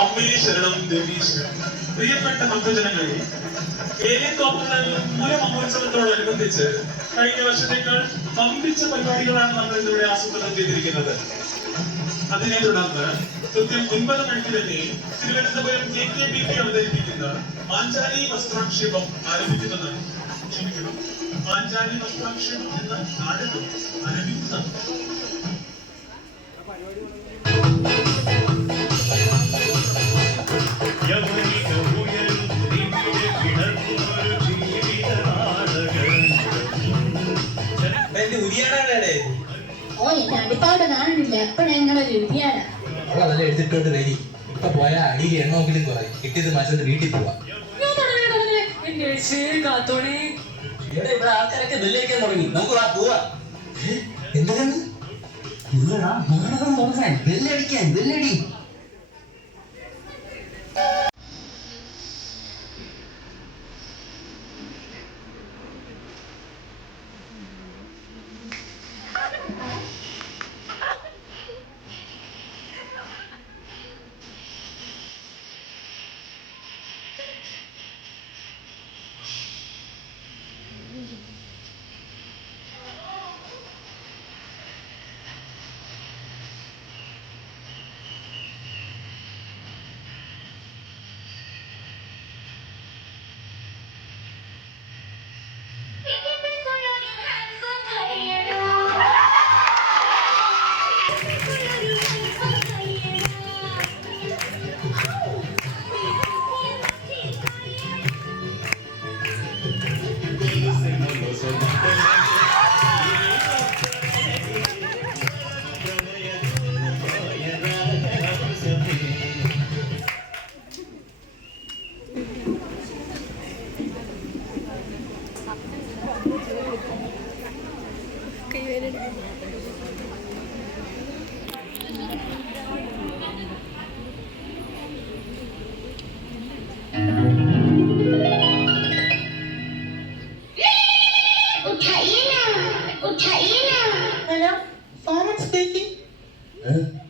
അമ്മേ ശരണം ദേവീ ശരണം. പ്രിയപ്പെട്ട ഭക്തജനങ്ങളെ, ഏലിയത്തോപ്പുകൾ മൂലമഹോത്സവത്തോടനുബന്ധിച്ച് കഴിഞ്ഞ വർഷത്തേക്കാൾ വമ്പിച്ച പരിപാടികളാണ് നമ്മൾ ഇന്നിവിടെ ആസൂത്രണം ചെയ്തിരിക്കുന്നത്. അതിനെ തുടർന്ന് കൃത്യം 9 മണിക്ക് തന്നെ തിരുവനന്തപുരം KKBP അവതരിപ്പിക്കുന്ന പാഞ്ചാലി വസ്ത്രാക്ഷേപം ആരംഭിക്കുന്നതാണ്. ക്ഷമിക്കണം, പാഞ്ചാലി വസ്ത്രാക്ഷേപം എന്ന നാടകം ആരംഭിക്കുന്നതാണ്. അടിപ്പാട് കാണുന്നില്ല. എപ്പോഴും ഞങ്ങളൊരു ഉരിയാടാ. അവളെല്ലാം എടുത്തിട്ടോട്ട് വരി. ഇപ്പൊ പോയാ അടിയിൽ എണ്ണമെങ്കിലും കുറയും. കിട്ടിയത് മാറ്റോട്ട് വീട്ടിൽ പോവാ. ഇവിടെ ആൾക്കാരൊക്കെ ബെല്ലടിക്കാൻ തുടങ്ങി. നമുക്ക് പോവാ. എന്താണ് നാടകം തുടങ്ങാൻ ബെല്ലടിക്കാൻ. ബെല്ലടി.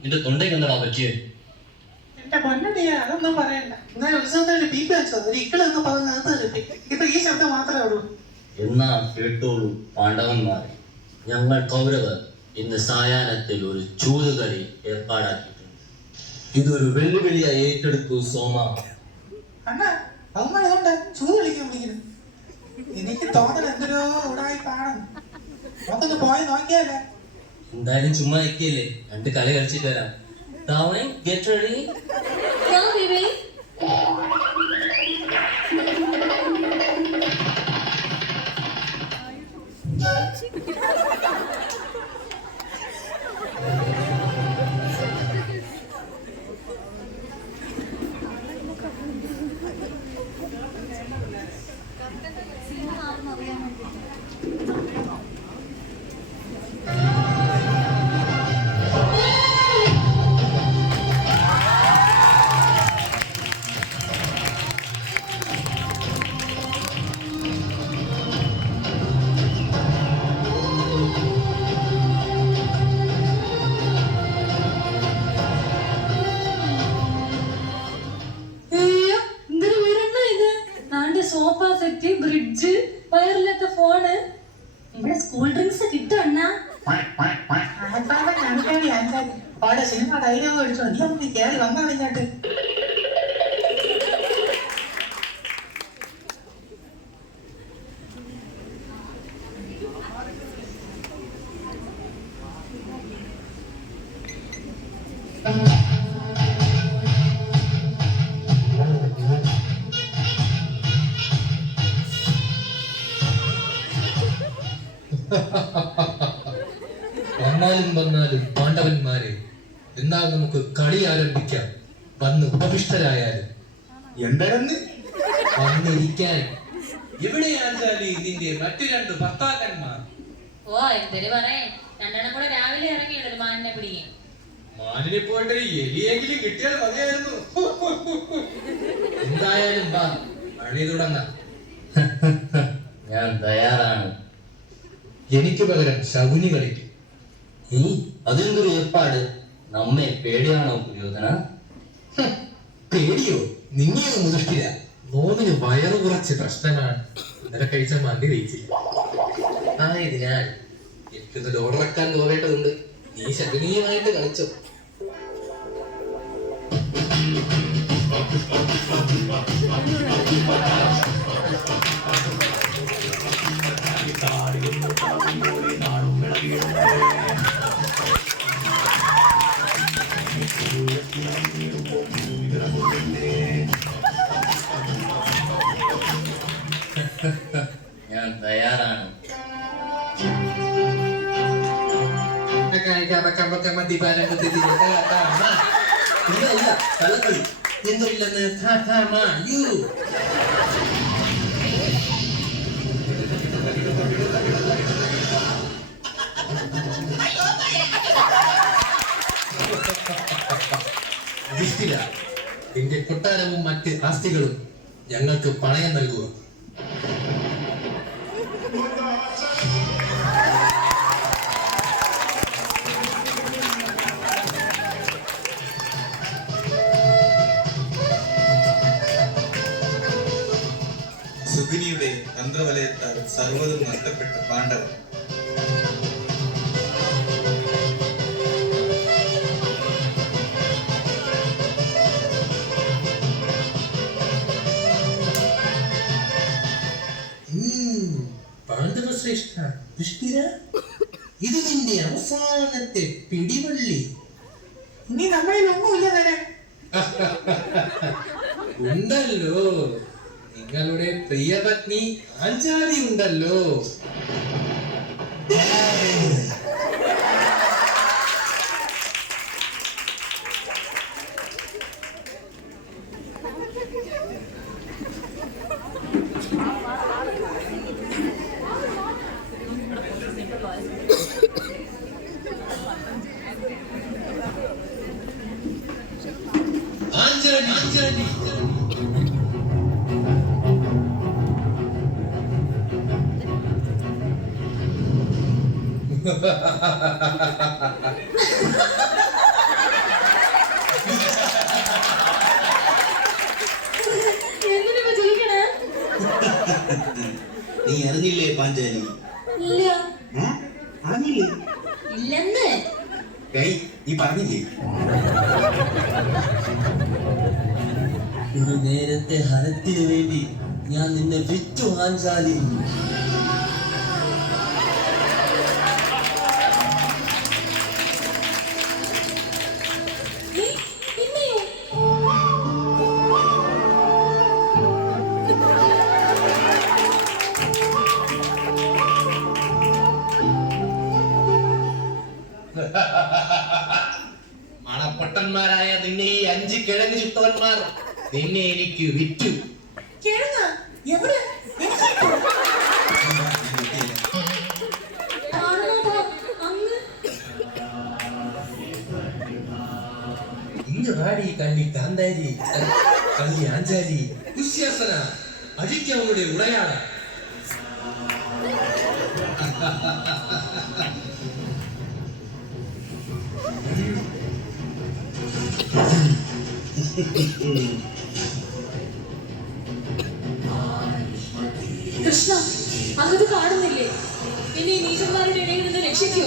നിന്റെ തൊണ്ടയ്ക്ക് എന്താ പറ്റിയത്? എന്റെ പൊന്നടിയാ, അതൊന്നും പറയണ്ട. എന്നാൽ ഉത്സവത്തിന് ബി പി വെച്ചത് ഇക്കളെന്ന് പറഞ്ഞ് ഇപ്പൊ ഈ ശബ്ദം മാത്രമേ ഉള്ളൂ. എന്നാ കേട്ടോളൂ പാണ്ഡവന്മാർ, ഞങ്ങൾ കൗരവർ ഇന്ന് സായാഹ്നത്തിൽ ഒരു ചൂതുകളി ഏർപ്പാടാക്കിയിട്ടുണ്ട്. ഇതൊരു വെല്ലുവിളിയായി ഏറ്റെടുക്കൂ സോമ. അണ്ണ അവന്മാർ അതുകൊണ്ട് ചൂത് കളിക്കാൻ വിളിക്കുന്നു. എനിക്ക് തോന്നൽ എന്തൊരു ഉടായിപ്പാണ്. നമുക്കൊന്ന് പോയി നോക്കിയാലേ. എന്തായാലും ചുമ്മാ നിൽക്കില്ലേ, 2 കളി കളിച്ചിട്ട് വരാം. Get ready. Sofa set, bridge, വയറില്ലാത്ത ഫോണ്, ഇവിടെ സ്കൂൾ ഡ്രിങ്ക്സ് കിട്ടും. അവിടെ സിനിമ ഡയലോഗ് അടിച്ചോ. നീ നമുക്ക് കയറി വന്നാണ് ഇങ്ങോട്ട്. വന്നാലും പാണ്ഡവന്മാരെ, എന്നാൽ നമുക്ക് കളി ആരംഭിക്കാം. വന്ന് ഉപവിഷ്ടരായാലും എന്തായിരുന്നു വന്നിരിക്കാൻ. എവിടെയാച്ചാലും ഇതിന്റെ മറ്റു 2 ഭർത്താക്കന്മാർ. ഓ എന്തൊരു പറയേ, 2 കൂടെ രാവിലെ ഇറങ്ങിയുള്ളൂ മാനിനെ പിടിക്കാൻ. മാനിനെ പോയിട്ട് എലിയെങ്കിലും കിട്ടിയാൽ മതിയായിരുന്നു. എന്തായാലും വാ, കളി തുടങ്ങാം. ഞാൻ തയ്യാറാണ്. എനിക്ക് പകരം ശകുനി കളിക്കും. അതെന്തൊരു ഏർപ്പാട്? നമ്മെ പേടിയാണോ ദുര്യോധന? പേടിയോ? നിന്നെയൊന്നും മുതിഷ്ടില്ല. നോമിന് വയറു കുറച്ച് പ്രശ്നമാണ്. ഇന്നലെ കഴിച്ച മന്തി കഴിച്ചില്ല. ആയതിനാൽ എനിക്കൊന്ന് ഓർമ്മക്കാൻ പോകേണ്ടതുണ്ട്. നീ ശകനീയമായിട്ട് കളിച്ചോ. ഞാൻ തയ്യാറാണ്. ഇല്ല കള്ളക്കളി എന്തൊരില്ലെന്ന് എന്റെ കൊട്ടാരവും മറ്റ് ആസ്തികളും ഞങ്ങൾക്ക് പണയം നൽകുക. സുഗിനിയുടെ തന്ത്രവലയത്താൽ സർവ്വതും നഷ്ടപ്പെട്ട പാണ്ഡവർ പാണ്ഡവശ്രേഷ്ഠ ദുഷ്ടിര, ഇത് നിന്റെ അവസാനത്തെ പിടിവള്ളി. ഇനി നമ്മളിൽ ഒന്നുമില്ല തരാൻ. ഉണ്ടല്ലോ, നിങ്ങളുടെ പ്രിയപത്നി ആഞ്ചാലി ഉണ്ടല്ലോ. ആഞ്ചാലി ആഞ്ചാലി എന്തിനാ ചിരിക്കണേ? നീ അറിഞ്ഞില്ലേ പാഞ്ചാലി? ഇല്ല. അറിഞ്ഞില്ലേ? ഇല്ലെന്ന്. നീ പറഞ്ഞില്ലേ? ഒരു നേരത്തെ ഹരത്തിന് വേണ്ടി ഞാൻ നിന്നെ വിറ്റു ആഞ്ചാലി. പിന്നെയോ? മണപ്പൊട്ടന്മാരായ നിന്നെ ഈ 5 കിഴങ്ങ് ചുട്ടവന്മാർ നിന്നെ എനിക്ക് വിറ്റു. കിഴങ്ങ എവിടെ? ഇന്ന് വാടി കള്ളി കാന്താരി കള്ളി ആഞ്ചാലി ദുശ്യാസന അഴിക്കവളുടെ ഉടയാള. കൃഷ്ണ, അങ്ങത് കാണുന്നില്ലേ? എന്നെ ഈ നീചന്മാരുടെ ഇടയിൽ നിന്ന് രക്ഷിക്കൂ.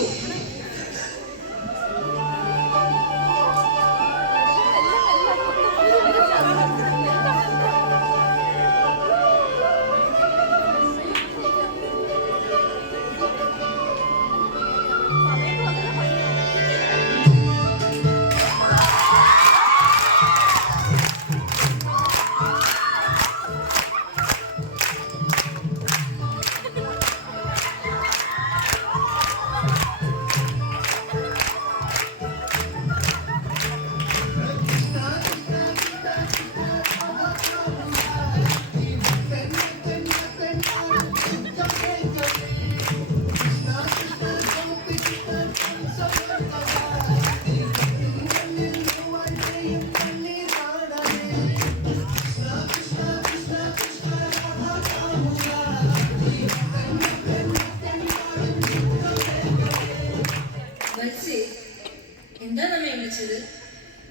എന്താ നമ്മെ വിളിച്ചത്?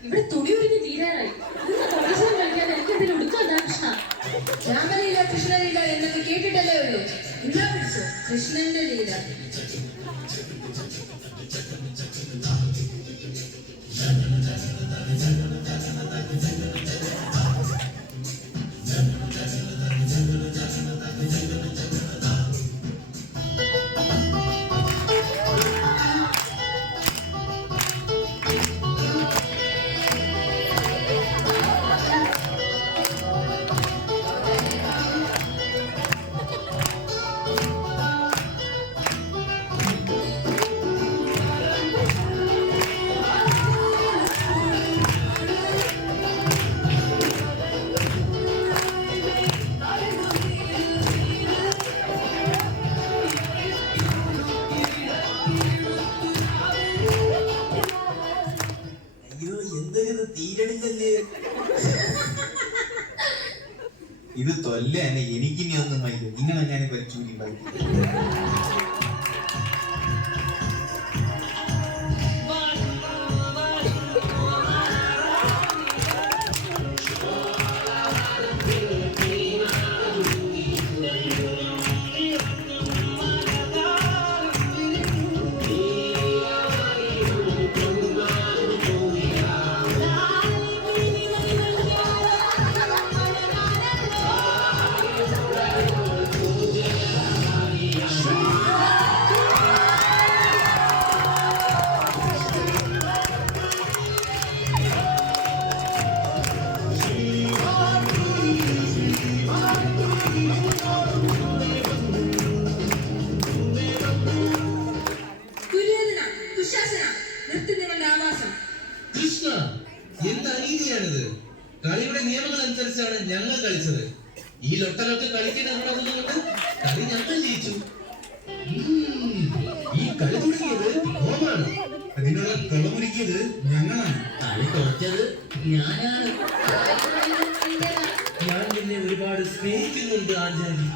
ഇവിടെ തുണി ഒരുങ്ങി തീരാറായി. രാമലീല കൃഷ്ണലീല എന്നത് കേട്ടിട്ടല്ലേ ഉള്ളൂ. ഇന്നാ പിടിച്ചോ കൃഷ്ണന്റെ ലീല. അയ്യോ എന്തൊരു തീരണില്ലല്ലേ. ഇത് തൊല്ല തന്നെ. എനിക്കിനി ഒന്നും വയ്യ. നിങ്ങളെ ഞാൻ പരിചൂരി ദുര്യോധന, ദുശാസന, നിർത്തി നിങ്ങളുടെ ആവാസം. കൃഷ്ണ, എന്ത് അനീതിയാണിത്? കളിയുടെ നിയമങ്ങൾ അനുസരിച്ചാണ് ഞങ്ങൾ കളിച്ചത്. ഈ ലൊട്ടലൊക്കെ കളിക്കാൻ കൊണ്ട് കളി ഞങ്ങൾ ജയിച്ചു. ഈ കളി തുടങ്ങിയത് ഹോമാണ്. അതിനുള്ള കളമൊരുക്കിയത് ഞങ്ങളാണ്. കളി തോറ്റത് ഞാനാണ്. ഞാൻ നിന്നെ ഒരുപാട് സ്നേഹിക്കുന്നുണ്ട് ആചാര്യ.